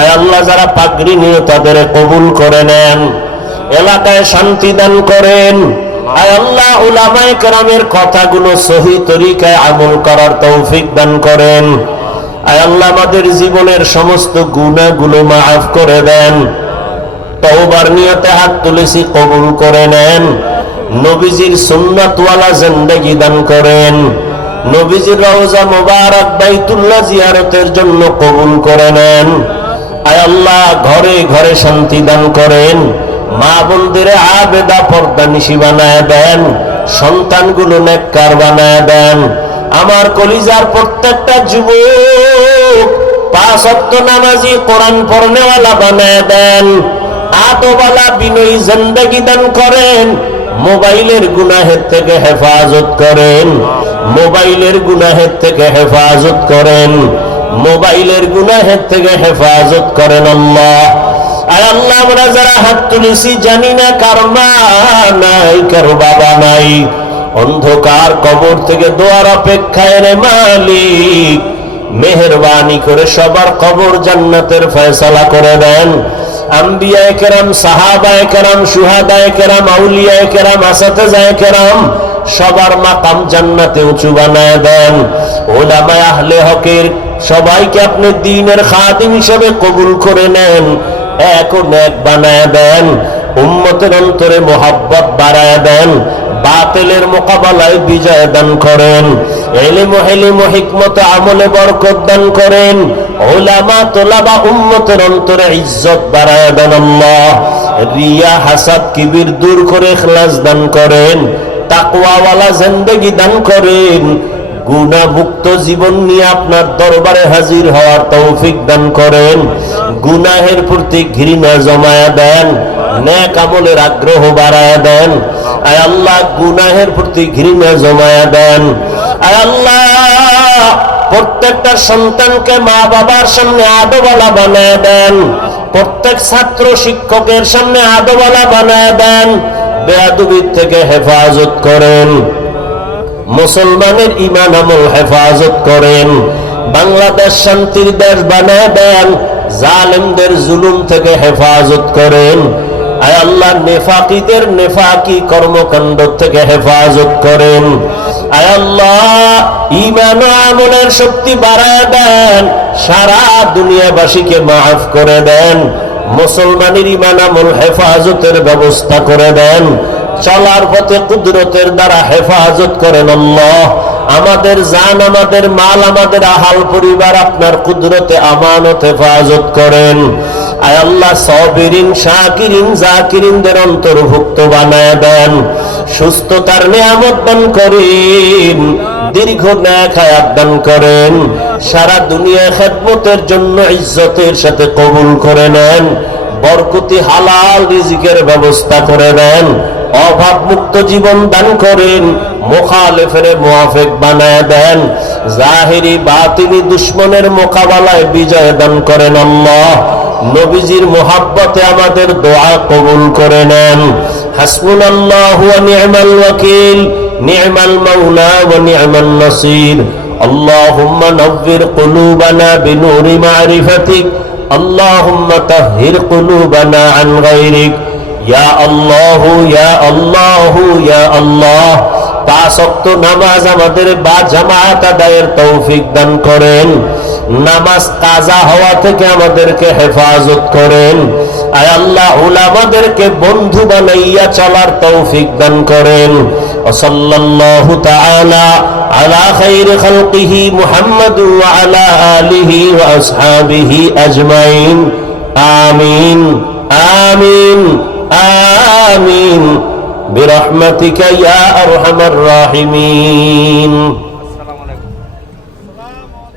আয় আল্লাহ যারা পাগড়ি নিয়ে তাদের কবুল করে নেন, এলাকায় শান্তি দান করেন। আয় আল্লাহ উলামায়ে কেরামের কথাগুলো সহি তরিকায় আমল করার তৌফিক দান করেন। আয় আল্লাহ আমাদের জীবনের সমস্ত গুনাহগুলো মাফ করে দেন। তওবার নিয়তে হাত তুলেছি, কবুল করে নেন। নবীজির সুন্নাতওয়ালা জিন্দেগি দান করেন। নবীজির রওজা মুবারক বাইতুল্লাহ জিয়ারতের জন্য কবুল করে নেন। আয় আল্লাহ ঘরে ঘরে শান্তি দান করেন। মা বোনদের আবেদা পর্দানিশী বানায় দেন। সন্তানগুলো নেককার বানায় দেন। আমার কলিজার প্রত্যেকটা যুবক 5 ওয়াক্ত নামাজি, কোরআন পড়নেওয়ালা বানায় দেন। আদবওয়ালা বিনয়ী জিন্দেগি দান করেন। মোবাইলের গুনাহের থেকে হেফাজত করেন। মোবাইলের গুনাহের থেকে হেফাজত করেন। মোবাইলের গুনাহের থেকে হেফাজত করেন আল্লাহ। আয় আল্লাহ আমরা যারা হাত তুলেছি জানি না কারো মা নাই, কারো বাবা নাই, অন্ধকার কবর থেকে দোয়ার অপেক্ষায় রে মালিক, মেহেরবানি করে সবার কবর জান্নাতের ফয়সালা করে দেন। আম্বিয়ায়ে কেরাম, সাহাবায়ে কেরাম, শুহাদায়ে কেরাম, আউলিয়ায়ে কেরাম, আসাতেজায়ে কেরাম সবার মাকাম জান্নাতে উঁচু বানায় দেন। উলামায়ে আহলে হকের সবাইকে আপনি দ্বীনের খাদিম হিসেবে কবুল করে নেন। এক ও নেক বানায় দেন। উম্মতের অন্তরে মোহাব্বত বাড়ায় দেন। বাতিলের মোকাবেলায় বিজয় দান করেন। ইলম ও হিলম ও হিকমত আমলে বরকত দান করেন। উলামা তোলাবা উম্মতের অন্তরে ইজ্জত বাড়ায় দেন আল্লাহ। রিয়া হাসাদ কিবির দূর করে ইখলাস দান করেন। তাকওয়াওয়ালা জিন্দেগি দান করেন। গুনাহমুক্ত জীবন নিয়ে আপনার দরবারে হাজির হওয়ার তৌফিক দান করেন। গুনাহের প্রতি ঘৃণা জমায়া দেন। নেক আমলের আগ্রহ বাড়ায়া দেন। আয় আল্লাহ গুনাহের প্রতি ঘৃণা জমায়া দেন। আয় আল্লাহ প্রত্যেকটা সন্তানকে মা বাবার সামনে আদবওয়ালা বানায় দেন। প্রত্যেক ছাত্র শিক্ষকের সামনে আদবওয়ালা বানায় দেন। বেয়াদবির থেকে হেফাজত করেন। মুসলমানের ঈমান আমল হেফাজত করেন। বাংলাদেশ শান্তির দেশ বানায় দেন। জালেমদের জুলুম থেকে হেফাজত করেন। আয় আল্লাহ নেফাকিদের নেফাকি কর্মকাণ্ড থেকে হেফাজত করেন। আয় আল্লাহ ঈমান ও আমলের শক্তি বাড়ায় দেন। সারা দুনিয়াবাসীকে মাফ করে দেন। মুসলমানের ঈমান আমল হেফাজতের ব্যবস্থা করে দেন। চলার পথে কুদরতের দ্বারা হেফাজত করেন আল্লাহ। আমাদের জান, আমাদের মাল, আমাদের আহাল পরিবার আপনার কুদরতে আমানত হেফাজত করেন। আয় আল্লাহ সাবিরিন, শাকিরিন, জাকিরিনদের অন্তর্ভুক্ত বানায় দেন। সুস্থতার নিয়ামত দান করেন। দীর্ঘ নেক হায়াত দান করেন। সারা দুনিয়া খেদমতের জন্য ইজ্জতের সাথে কবুল করে নেন। বরকতি হালাল রিজিকের ব্যবস্থা করে দেন। অভাব মুক্ত জীবন দান করেন। মুখালিফের মুওয়াফিক বানায় দেন। জাহিরি বাতিনি দুশমনের মোকাবেলায় বিজয় দান করেন আল্লাহ। নবীজির মুহাব্বতে আমাদের দোয়া কবুল করে নেন। হাসবুনাল্লাহু ওয়া নি'মাল ওয়াকিল, নি'মাল মাওলা ওয়া নি'মান নাসির। আল্লাহুম্মা নাవ్বির কুলুবানা বিনূরি মা'রিফাতিক, আল্লাহুম্মা তাহহির কুলুবানা আন গায়রিক। ইয়া আল্লাহু ইয়া আল্লাহু ইয়া আল্লাহ। 5 ওয়াক্ত নামাজ আমাদের বা জামাত আদায়ের তৌফিক দান করেন। নামাজ কাজা হওয়া থেকে আমাদেরকে হেফাজত করেন। আয় আল্লাহ উলামাদেরকে বন্ধু বানাইয়া চলার তৌফিক দান করেন। সাল্লাল্লাহু তাআলা আলা খায়রি খালকিহি মুহাম্মাদ ওয়া আলা আলিহি ওয়া আসহাবিহি আজমাইন। আমিন আমিন আমিন বিরহমাতিকা ইয়া আরহামার রাহিমিন।